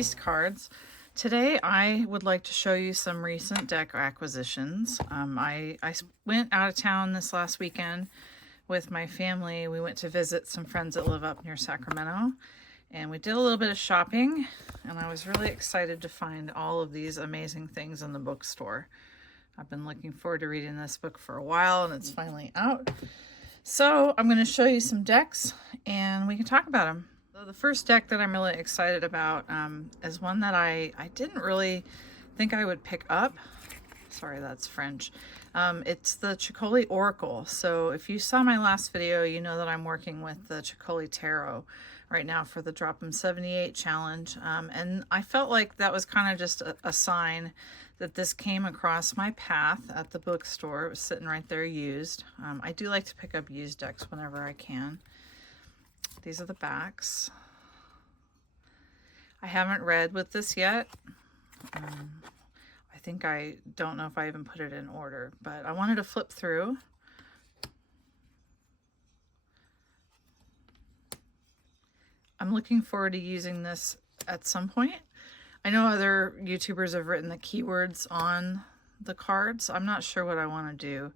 used cards. Today I would like to show you some recent deck acquisitions. I went out of town this last weekend with my family. We went to visit some friends that live up near Sacramento, and we did a little bit of shopping, and I was really excited to find all of these amazing things in the bookstore. I've been looking forward to reading this book for a while, and it's finally out. So I'm going to show you some decks and we can talk about them. So the first deck that I'm really excited about is one that I didn't really think I would pick up. Sorry, that's French. It's the Chicoli Oracle. So if you saw my last video, you know that I'm working with the Chicoli Tarot right now for the Drop 'em 78 challenge. And I felt like that was kind of just a sign that this came across my path at the bookstore. It was sitting right there used. I do like to pick up used decks whenever I can. These are the backs. I haven't read with this yet. I don't know if I even put it in order, but I wanted to flip through. I'm looking forward to using this at some point. I know other YouTubers have written the keywords on the cards. I'm not sure what I want to do.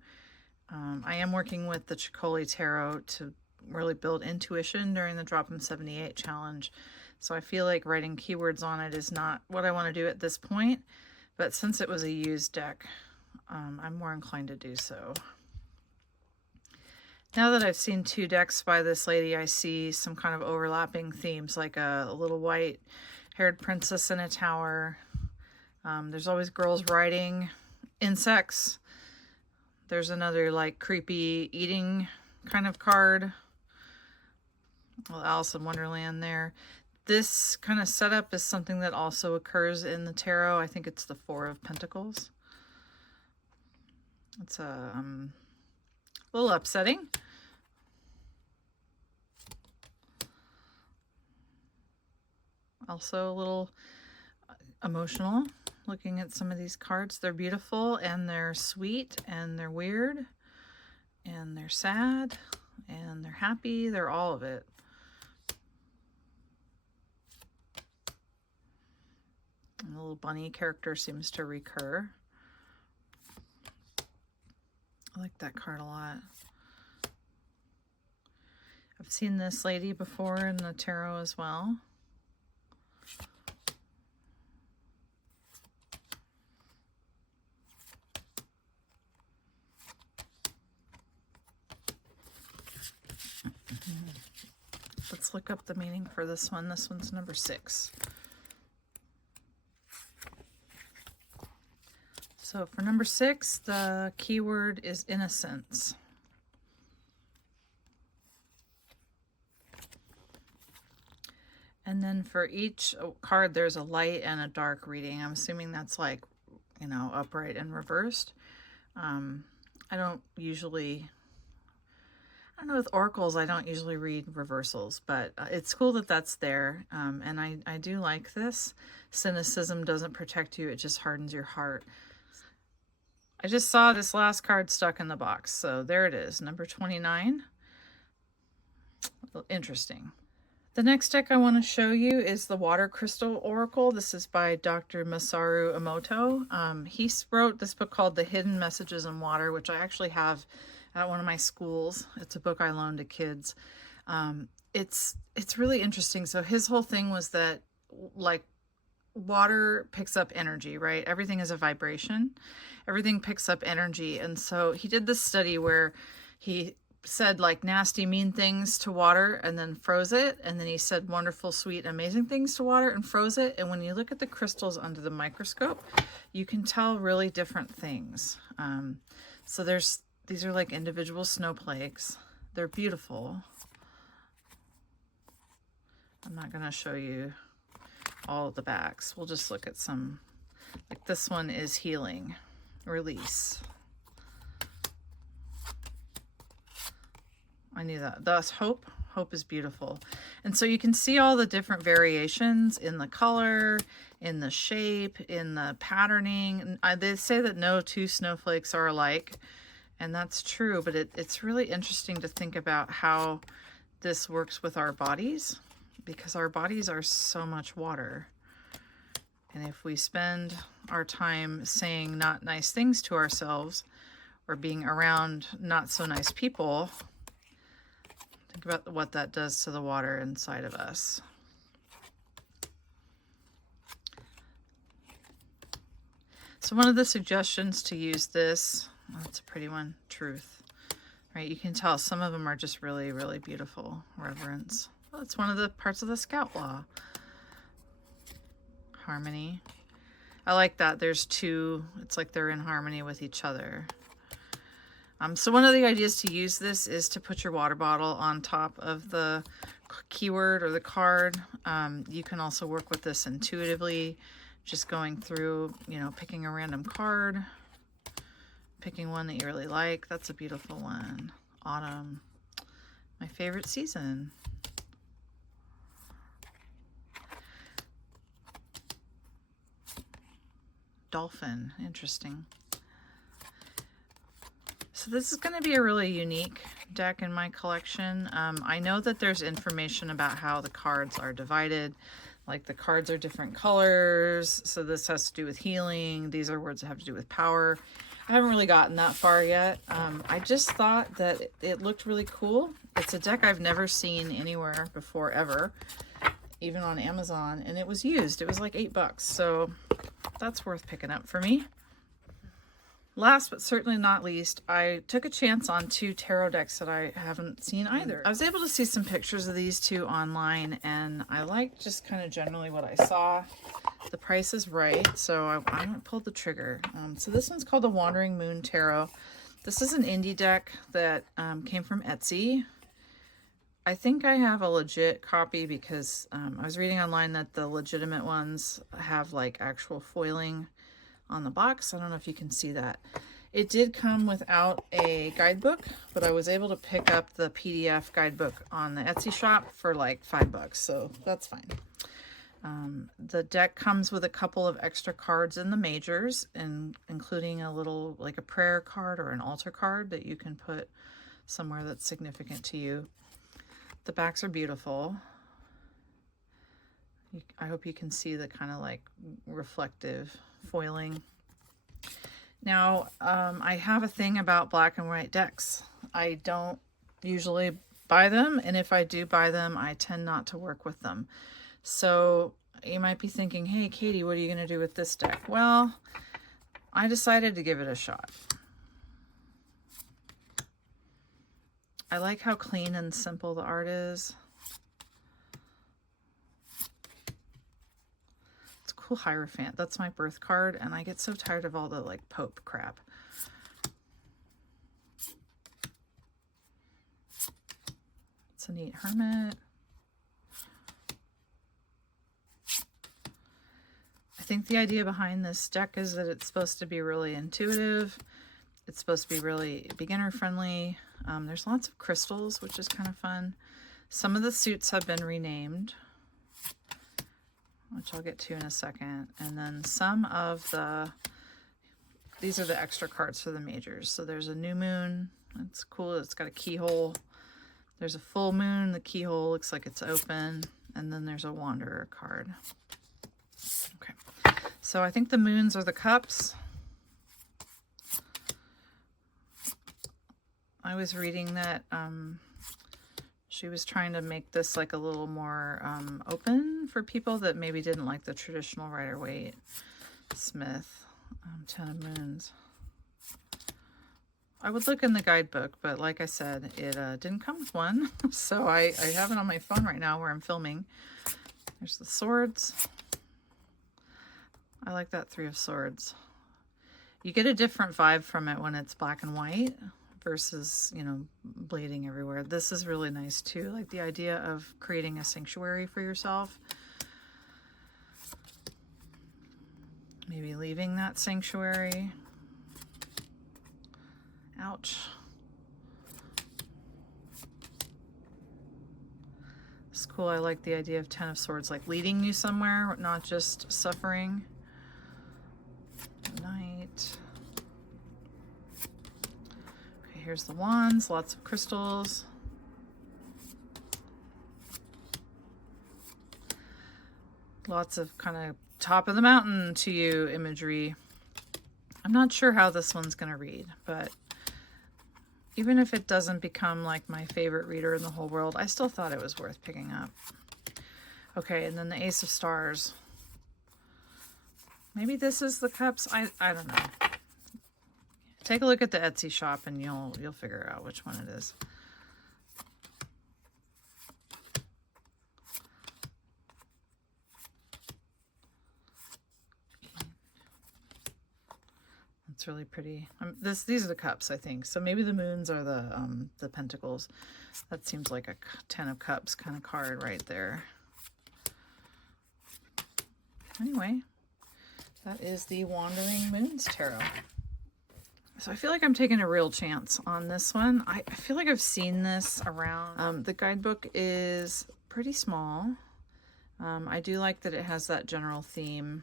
I am working with the Chicoli Tarot to really build intuition during the Drop 'em 78 challenge. So I feel like writing keywords on it is not what I want to do at this point. But since it was a used deck, I'm more inclined to do so. Now that I've seen two decks by this lady, I see some kind of overlapping themes, like a little white-haired princess in a tower. There's always girls riding insects. There's another like creepy eating kind of card. Well, Alice in Wonderland there. This kind of setup is something that also occurs in the tarot. I think it's the Four of Pentacles. It's a little upsetting. Also a little emotional looking at some of these cards. They're beautiful and they're sweet and they're weird and they're sad and they're happy. They're all of it. And the little bunny character seems to recur. I like that card a lot. I've seen this lady before in the tarot as well. Let's look up the meaning for this one. This one's number 6. So for number 6, the keyword is innocence. And then for each card, there's a light and a dark reading. I'm assuming that's like, you know, upright and reversed. I don't know, with oracles, I don't usually read reversals, but it's cool that that's there. And I do like this. Cynicism doesn't protect you, it just hardens your heart. I just saw this last card stuck in the box, so there it is, number 29. Interesting. The next deck I want to show you is the Water Crystal Oracle. This is by Dr. Masaru Emoto. He wrote this book called The Hidden Messages in Water, which I actually have at one of my schools. It's a book I loan to kids. It's really interesting. So his whole thing was that, like, water picks up energy, right? Everything is a vibration. Everything picks up energy. And so he did this study where he said like nasty, mean things to water and then froze it. And then he said wonderful, sweet, amazing things to water and froze it. And when you look at the crystals under the microscope, you can tell really different things. So these are like individual snowflakes. They're beautiful. I'm not going to show you all of the backs. We'll just look at some. Like this one is healing, release. I knew that. Thus, hope. Hope is beautiful. And so you can see all the different variations in the color, in the shape, in the patterning. They say that no two snowflakes are alike, and that's true, but it's really interesting to think about how this works with our bodies, because our bodies are so much water. And if we spend our time saying not nice things to ourselves or being around not so nice people, think about what that does to the water inside of us. So one of the suggestions to use this, oh, that's a pretty one, truth. Right, you can tell some of them are just really, really beautiful. Reverence. Well, it's one of the parts of the Scout Law. Harmony. I like that. There's two. It's like they're in harmony with each other. So one of the ideas to use this is to put your water bottle on top of the keyword or the card. You can also work with this intuitively, just going through, you know, picking a random card, picking one that you really like. That's a beautiful one. Autumn, my favorite season. Dolphin, interesting. So this is going to be a really unique deck in my collection. I know that there's information about how the cards are divided. Like the cards are different colors. So this has to do with healing. These are words that have to do with power. I haven't really gotten that far yet. I just thought that it looked really cool. It's a deck I've never seen anywhere before ever, even on Amazon. And it was used. It was like $8. So that's worth picking up for me. Last but certainly not least, I took a chance on 2 tarot decks that I haven't seen either. I was able to see some pictures of these 2 online, and I like just kind of generally what I saw. The price is right, so I haven't pulled the trigger. So this one's called the Wandering Moon Tarot. This is an indie deck that came from Etsy. I think I have a legit copy because I was reading online that the legitimate ones have like actual foiling on the box. I don't know if you can see that. It did come without a guidebook, but I was able to pick up the PDF guidebook on the Etsy shop for like $5, so that's fine. The deck comes with a couple of extra cards in the majors, and including a little like a prayer card or an altar card that you can put somewhere that's significant to you. The backs are beautiful. I hope you can see the kind of like reflective foiling. Now, I have a thing about black and white decks. I don't usually buy them, and if I do buy them, I tend not to work with them. So you might be thinking, hey, Katie, what are you going to do with this deck? Well, I decided to give it a shot. I like how clean and simple the art is. Cool Hierophant. That's my birth card, and I get so tired of all the like Pope crap. It's a neat Hermit. I think the idea behind this deck is that it's supposed to be really intuitive. It's supposed to be really beginner friendly. There's lots of crystals, which is kind of fun. Some of the suits have been renamed, which I'll get to in a second. And then some of these are the extra cards for the majors. So there's a new moon. It's cool. It's got a keyhole. There's a full moon. The keyhole looks like it's open. And then there's a wanderer card. Okay. So I think the moons are the cups. I was reading that she was trying to make this like a little more open for people that maybe didn't like the traditional Rider-Waite Smith 10 of Moons. I would look in the guidebook, but like I said, it didn't come with one. So I have it on my phone right now where I'm filming. There's the swords. I like that 3 of Swords. You get a different vibe from it when it's black and white versus, you know, bleeding everywhere. This is really nice too, like the idea of creating a sanctuary for yourself. Maybe leaving that sanctuary. Ouch. It's cool. I like the idea of 10 of Swords, like leading you somewhere, not just suffering. Knight. Okay, here's the wands, lots of crystals. Lots of kind of top of the mountain to you imagery. I'm not sure how this one's going to read, but even if it doesn't become like my favorite reader in the whole world, I still thought it was worth picking up. Okay, and then the Ace of Stars. Maybe this is the cups. I don't know. Take a look at the Etsy shop and you'll figure out which one it is. It's really pretty. These are the cups, I think. So maybe the moons are the pentacles. That seems like a 10 of cups kind of card right there. Anyway, that is the Wandering Moons Tarot. So I feel like I'm taking a real chance on this one. I feel like I've seen this around. The guidebook is pretty small. I do like that it has that general theme.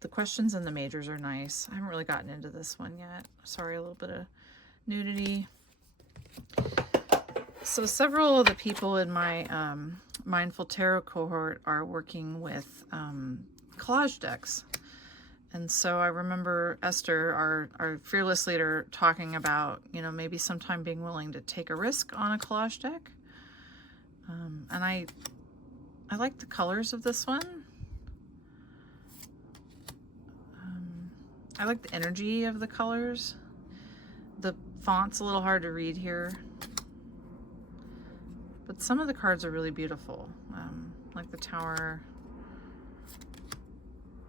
The questions and the majors are nice. I haven't really gotten into this one yet. Sorry, a little bit of nudity. So several of the people in my Mindful Tarot cohort are working with collage decks. And so I remember Esther, our fearless leader, talking about, you know, maybe sometime being willing to take a risk on a collage deck. And I like the colors of this one. I like the energy of the colors. The font's a little hard to read here, but some of the cards are really beautiful. Like the Tower.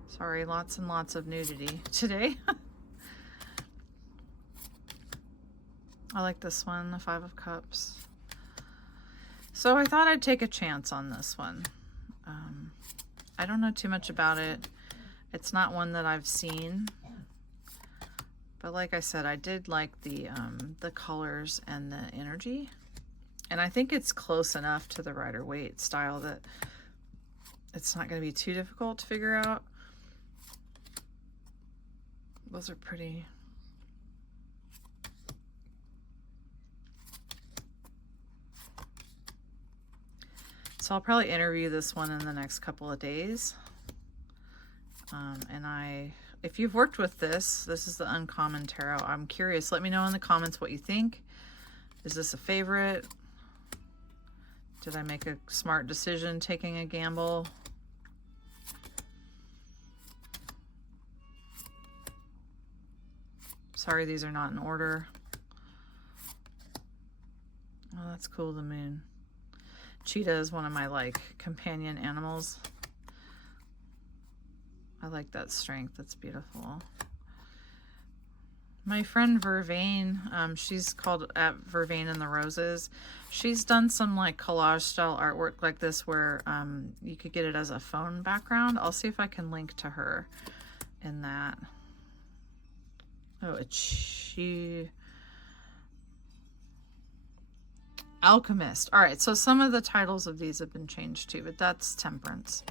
Sorry, lots and lots of nudity today. I like this one, the Five of Cups. So I thought I'd take a chance on this one. I don't know too much about it. It's not one that I've seen. But like I said, I did like the colors and the energy. And I think it's close enough to the Rider-Waite style that it's not going to be too difficult to figure out. Those are pretty. So I'll probably interview this one in the next couple of days. And if you've worked with this is the Uncommon Tarot. I'm curious. Let me know in the comments what you think. Is this a favorite? Did I make a smart decision taking a gamble? Sorry, these are not in order. Oh, that's cool, the moon. Cheetah is one of my, like, companion animals. I like that strength. That's beautiful. My friend Vervain, she's called at Vervain and the Roses. She's done some like collage style artwork like this where you could get it as a phone background. I'll see if I can link to her in that. Oh, it's Alchemist. All right, so some of the titles of these have been changed too, but that's Temperance.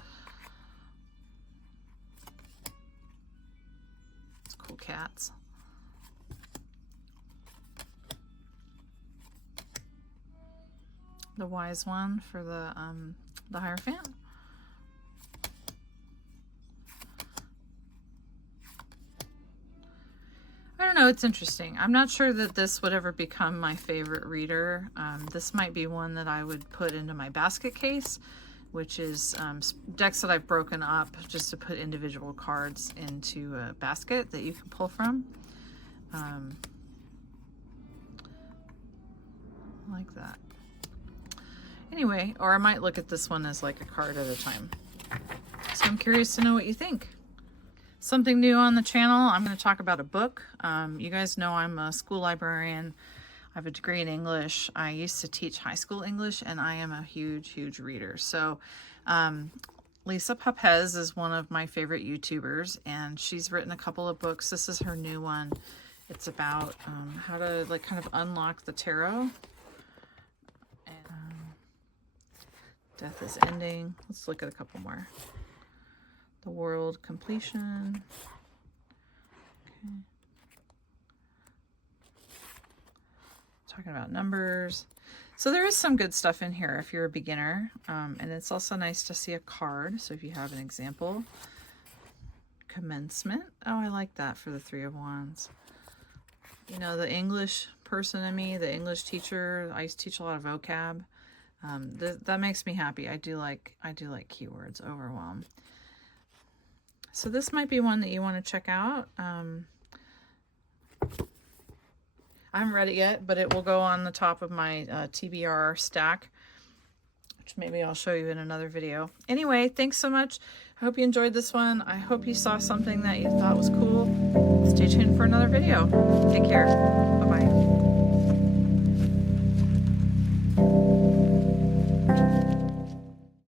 It's cool cats. The Wise One for the Hierophant. I don't know, it's interesting. I'm not sure that this would ever become my favorite reader. This might be one that I would put into my basket case, which is decks that I've broken up just to put individual cards into a basket that you can pull from. Like that. Anyway, or I might look at this one as like a card at a time. So I'm curious to know what you think. Something new on the channel, I'm going to talk about a book. You guys know I'm a school librarian. I have a degree in English. I used to teach high school English, and I am a huge, huge reader. So Lisa Papez is one of my favorite YouTubers, and she's written a couple of books. This is her new one. It's about how to like kind of unlock the tarot. Death is ending. Let's look at a couple more. The world completion. Okay. Talking about numbers. So there is some good stuff in here if you're a beginner. And it's also nice to see a card. So if you have an example. Commencement. Oh, I like that for the Three of Wands. You know, the English person in me, the English teacher, I used to teach a lot of vocab. That makes me happy. I do like keywords. Overwhelm. So this might be one that you want to check out. I haven't read it yet, but it will go on the top of my TBR stack, which maybe I'll show you in another video. Anyway, thanks so much. I hope you enjoyed this one. I hope you saw something that you thought was cool. Stay tuned for another video. Take care. Bye-bye.